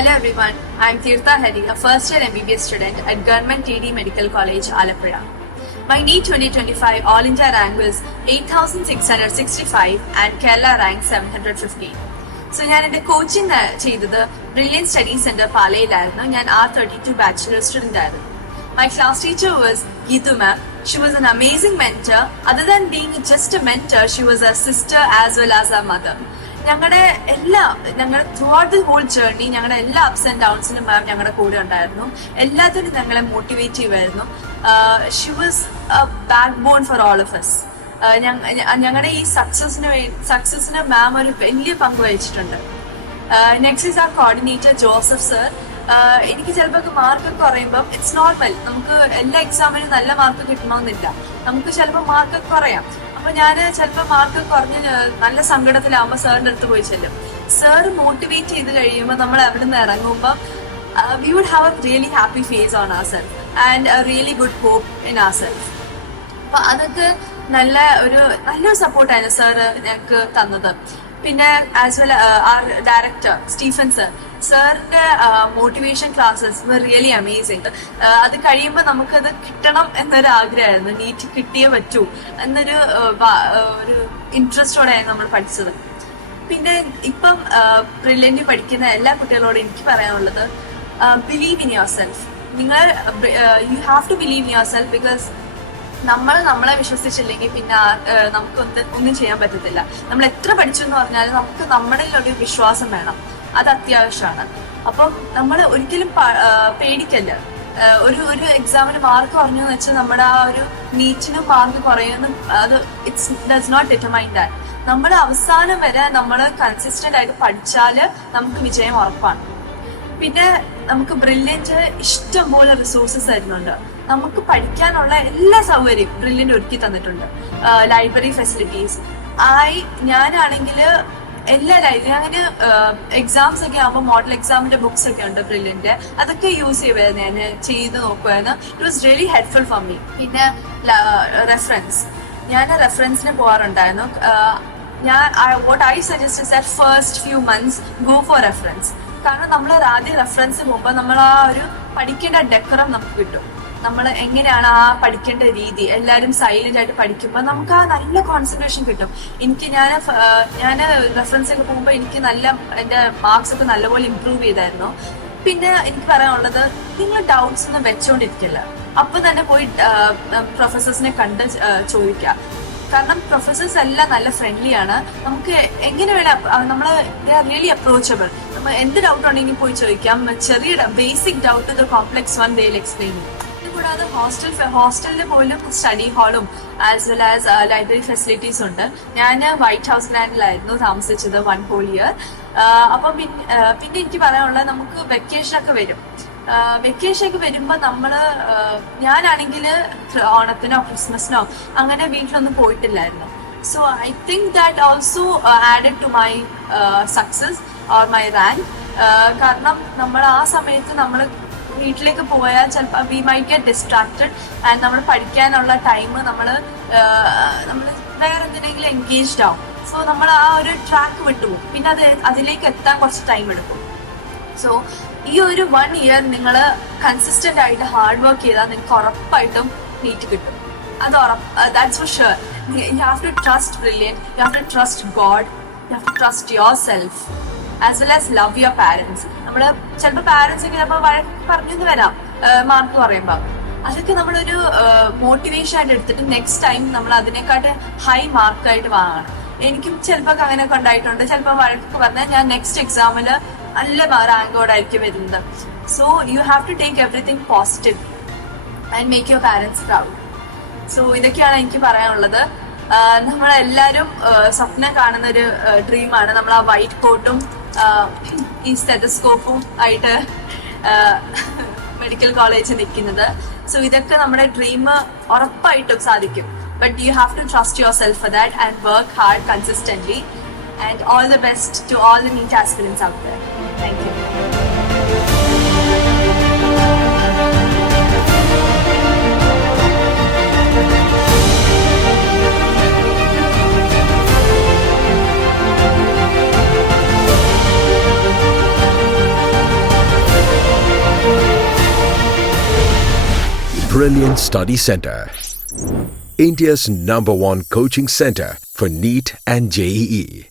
Hello everyone, I am Tirtha Hari, a first year MBBS student at Government TD Medical College, Alappuzha. My NEET 2025 All India rank was 8,665 and Kerala rank 715. So ഞാൻ എൻ്റെ coaching ചെയ്തത് brilliant study centre പാലയിലായിരുന്നു. ഞാൻ R32 bachelor student ആയിരുന്നു. My class teacher was Geetu ma'am. She was an amazing mentor. Other than being just a mentor, she was a sister as well as a mother. ഞങ്ങളുടെ throughout the whole journey ഞങ്ങളുടെ എല്ലാ ups and ഡൗൺസിനും മാം ഞങ്ങളുടെ കൂടെ ഉണ്ടായിരുന്നു. എല്ലാത്തിനും ഞങ്ങളെ motivate ചെയ്യുമായിരുന്നു. She was a backbone for all of us. ഞങ്ങളുടെ ഈ സക്സസിന് മാം ഒരു വലിയ പങ്ക് വഹിച്ചിട്ടുണ്ട്. Next is our coordinator Joseph sir. എനിക്ക് ചിലപ്പോൾ മാർക്ക് കുറയുമ്പം ഇറ്റ്സ് നോർമൽ. നമുക്ക് എല്ലാ എക്സാമിനും നല്ല മാർക്ക് കിട്ടണമെന്നില്ല. നമുക്ക് ചിലപ്പോൾ മാർക്ക് കുറയാം. അപ്പൊ ഞാൻ ചിലപ്പോൾ മാർക്ക് കുറഞ്ഞ് നല്ല സങ്കടത്തിലാവുമ്പോൾ സാറിന്റെ അടുത്ത് പോയി ചെല്ലും. സാർ മോട്ടിവേറ്റ് ചെയ്ത് കഴിയുമ്പോൾ നമ്മൾ അവിടെ നിന്ന് ഇറങ്ങുമ്പോൾ we would have a really happy face on our self and a really good hope in our self. അപ്പൊ അതൊക്കെ നല്ലൊരു സപ്പോർട്ടായിരുന്നു സാർ ഞങ്ങൾക്ക് തന്നത്. പിന്നെ as well our director Stephen sir, സാറിന്റെ motivation classes were really amazing. അത് കഴിയുമ്പോൾ നമുക്കത് കിട്ടണം എന്നൊരു ആഗ്രഹമായിരുന്നു. നീറ്റ് കിട്ടിയേ പറ്റൂ എന്നൊരു ഇൻട്രസ്റ്റോടെയായിരുന്നു നമ്മൾ പഠിച്ചത്. പിന്നെ ഇപ്പം ബ്രില്യന്റ് പഠിക്കുന്ന എല്ലാ കുട്ടികളോടും എനിക്ക് പറയാനുള്ളത്, ബിലീവ് ഇൻ യുവർ സെൽഫ്. നിങ്ങൾ you have to believe in yourself. Because നമ്മളെ വിശ്വസിച്ചില്ലെങ്കിൽ പിന്നെ നമുക്ക് ഒന്നും ചെയ്യാൻ പറ്റത്തില്ല. നമ്മൾ എത്ര പഠിച്ചു എന്ന് പറഞ്ഞാലും നമുക്ക് നമ്മളിലൊരു വിശ്വാസം വേണം. അത് അത്യാവശ്യമാണ്. അപ്പം നമ്മൾ ഒരിക്കലും പേടിക്കല്ല. ഒരു എക്സാമിന് മാർക്ക് കുറഞ്ഞു എന്ന് വെച്ചാൽ നമ്മുടെ ആ ഒരു നീറ്റിനും മാർക്ക് കുറയുന്നു, അത് it's does not determine that. നമ്മൾ അവസാനം വരെ നമ്മൾ കൺസിസ്റ്റന്റ് ആയിട്ട് പഠിച്ചാല് നമുക്ക് വിജയം ഉറപ്പാണ്. പിന്നെ നമുക്ക് ബ്രില്യന്റ് ഇഷ്ടംപോലെ റിസോഴ്സസ് തരുന്നുണ്ട്. നമുക്ക് പഠിക്കാനുള്ള എല്ലാ സൗകര്യവും ബ്രില്യന്റ് ഒരുക്കി തന്നിട്ടുണ്ട്. ലൈബ്രറി ഫെസിലിറ്റീസ് ഞാനാണെങ്കിൽ എല്ലാ അങ്ങനെ എക്സാംസ് ഒക്കെ ആകുമ്പോൾ മോഡൽ എക്സാമിന്റെ ബുക്സ് ഒക്കെ ഉണ്ട് ബ്രില്യന്റ്. അതൊക്കെ യൂസ് ചെയ്യുമായിരുന്നു, ഞാൻ ചെയ്ത് നോക്കുമായിരുന്നു. It was really helpful for me. പിന്നെ റെഫറൻസ്, ഞാൻ റെഫറൻസിന് പോകാറുണ്ടായിരുന്നു. what I suggest is that first few months go for reference. കാരണം നമ്മൾ ആദ്യം റെഫറൻസ് പോകുമ്പോൾ നമ്മൾ ആ ഒരു പഠിക്കേണ്ട ഡെക്കറം നമുക്ക് കിട്ടും. നമ്മൾ എങ്ങനെയാണ് ആ പഠിക്കേണ്ട രീതി, എല്ലാവരും സൈലന്റ് ആയിട്ട് പഠിക്കുമ്പോൾ നമുക്ക് ആ നല്ല കോൺസെൻട്രേഷൻ കിട്ടും. ഞാൻ റെഫറൻസ് ഒക്കെ പോകുമ്പോൾ എനിക്ക് എൻ്റെ മാർക്സ് ഒക്കെ നല്ലപോലെ ഇമ്പ്രൂവ് ചെയ്തായിരുന്നു. പിന്നെ എനിക്ക് പറയാനുള്ളത്, നിങ്ങൾ ഡൗട്ട്സ് ഒന്നും വെച്ചോണ്ടിരിക്കില്ല. അപ്പൊ തന്നെ പോയി പ്രൊഫസേഴ്സിനെ കണ്ട് ചോദിക്കുക. കാരണം പ്രൊഫസേഴ്സ് എല്ലാം നല്ല ഫ്രണ്ട്ലി ആണ്. നമുക്ക് എങ്ങനെ വേണം, നമ്മള് റിയലി അപ്രോച്ചബിൾ. നമ്മൾ എന്ത് ഡൗട്ട് ഉണ്ടെങ്കിൽ പോയി ചോദിക്കാം. ചെറിയ basic doubt, the complex one they will explain. കൂടാതെ ഹോസ്റ്റലിൽ പോലും സ്റ്റഡി ഹാളും as well as library facilities ഉണ്ട്. ഞാൻ വൈറ്റ് ഹൗസ് ഗ്രാൻഡിലായിരുന്നു താമസിച്ചത് 1 whole year. അപ്പം പിന്നെ എനിക്ക് പറയാനുള്ളത്, നമുക്ക് വെക്കേഷനൊക്കെ വരും. വെക്കേഷനൊക്കെ വരുമ്പോൾ ഞാനാണെങ്കിൽ ഓണത്തിനോ ക്രിസ്മസിനോ അങ്ങനെ വീട്ടിലൊന്നും പോയിട്ടില്ലായിരുന്നു. So I think that also added to my success or my rank. കാരണം നമ്മൾ ആ സമയത്ത് നമ്മൾ വീട്ടിലേക്ക് പോയാൽ ചിലപ്പോൾ we might get distracted and നമ്മൾ പഠിക്കാനുള്ള ടൈം നമ്മൾ വേറെ എന്തിനെങ്കിലും എൻഗേജ്ഡ് ആവും. സോ നമ്മൾ ആ ഒരു ട്രാക്ക് വിട്ടുപോകും. പിന്നെ അതിലേക്ക് എത്താൻ കുറച്ച് ടൈം എടുക്കും. സോ ഈ ഒരു 1 year നിങ്ങൾ കൺസിസ്റ്റന്റ് ആയിട്ട് ഹാർഡ് വർക്ക് ചെയ്താൽ നിങ്ങൾക്ക് ഉറപ്പായിട്ടും നീറ്റ് കിട്ടും. അത് that's for sure. You have to trust Brilliant, you have to trust God, you have to trust yourself as well as love your parents. നമ്മള് ചിലപ്പോൾ പാരന്റ്സ് ഒക്കെ ചിലപ്പോൾ പറഞ്ഞു വരാം മാർക്ക് പറയുമ്പോ. അതൊക്കെ നമ്മളൊരു മോട്ടിവേഷൻ ആയിട്ട് എടുത്തിട്ട് നെക്സ്റ്റ് ടൈം നമ്മൾ അതിനെക്കാട്ട് ഹൈ മാർക്കായിട്ട് വാങ്ങണം. എനിക്കും ചിലപ്പോൾ അങ്ങനെയൊക്കെ ഉണ്ടായിട്ടുണ്ട്. ചിലപ്പോൾ വഴക്ക് പറഞ്ഞാൽ ഞാൻ നെക്സ്റ്റ് എക്സാമില് നല്ല റാങ്കോടായിരിക്കും വരുന്നത്. So you have to take everything positive and make your parents proud. So ഇതൊക്കെയാണ് എനിക്ക് പറയാനുള്ളത്. നമ്മളെല്ലാരും സ്വപ്നം കാണുന്ന ഒരു ഡ്രീമാണ് നമ്മൾ ആ വൈറ്റ് കോട്ടും ഈ സ്റ്റെതസ്കോപ്പും ആയിട്ട് മെഡിക്കൽ കോളേജിൽ നിൽക്കുന്നത്. സോ ഇതൊക്കെ നമ്മുടെ ഡ്രീം ഉറപ്പായിട്ടും സാധിക്കും. But you have to trust yourself for that and work hard consistently. And all the best to all the NEET aspirants out there. Thank you. Brilliant Study Center, India's #1 coaching center for NEET and JEE.